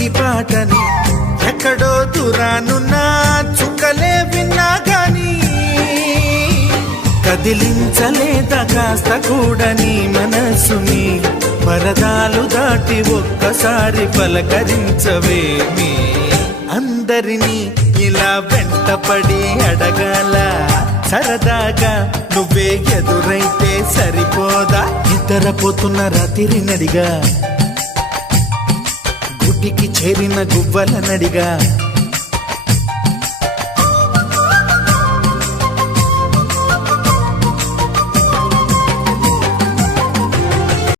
తీపి పాటని ఎక్కడో దూరానున్నా చుక్కలే విన్నా గాని కదిలించలేదా కాస్త కూడా నీ మనసుని పరదాలు దాటి ఒక్కసారి పలకరించవేమి అందరినీ ఇలా వెంటపడి అడగాల సరదాగా నువ్వే ఎదురైతే సరిపోదా నిద్రపోతున్న రాత్రి నడిగా గుడ్డికి చేరిన గువ్వల నడిగా